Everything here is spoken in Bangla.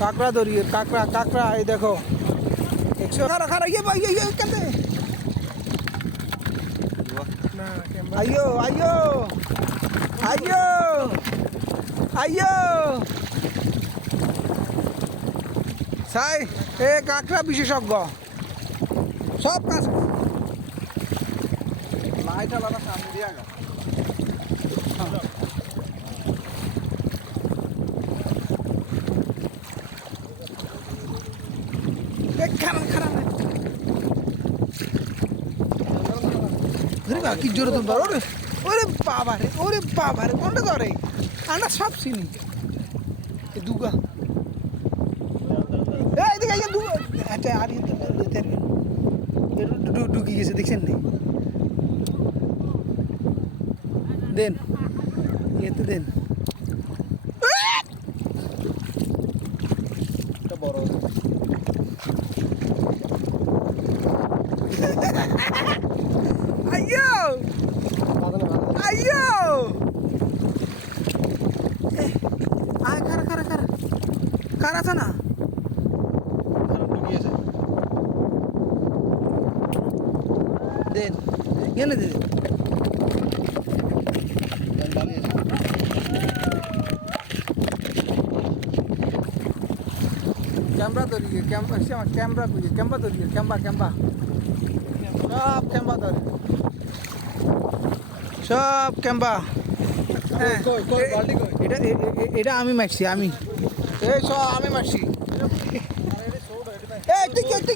কাঁকড়া ধরি কাঁকড়া কাঁকড়া এই দেখো 100 খারা খারা ইয়ে ভাই ইয়ে কেতে না আইও আইও আইও আইও সাই এ কাঁকড়া বিশেষজ্ঞ সব কাজ লাইটা লালা সামনে দিয়া গা খারাপ খারাপ কি জোরে তুমি ওরে ওরে বাবা রে কোনটা ধরে আন্ডা সব চিনি দুগা এদিকে আইয়া দুগা আচ্ছা আর ঢুকি গেছে দেখছেন নি দেন ইয়েতে দেন বড় আইয়ো আইয়ো আয় খারা খারা খারা খারা আছে না দেন এনে দেন ক্যামেরা ধরিয়ে ক্যামেরা খুঁজে ক্যামেরা ধরিয়ে ক্যাম্বা সব ক্যাম্বা ধরে সব ক্যাম্বা হ্যাঁ এটা এটা আমি মারছি আমি এই সব আমি মারছি এই ঠিক আছে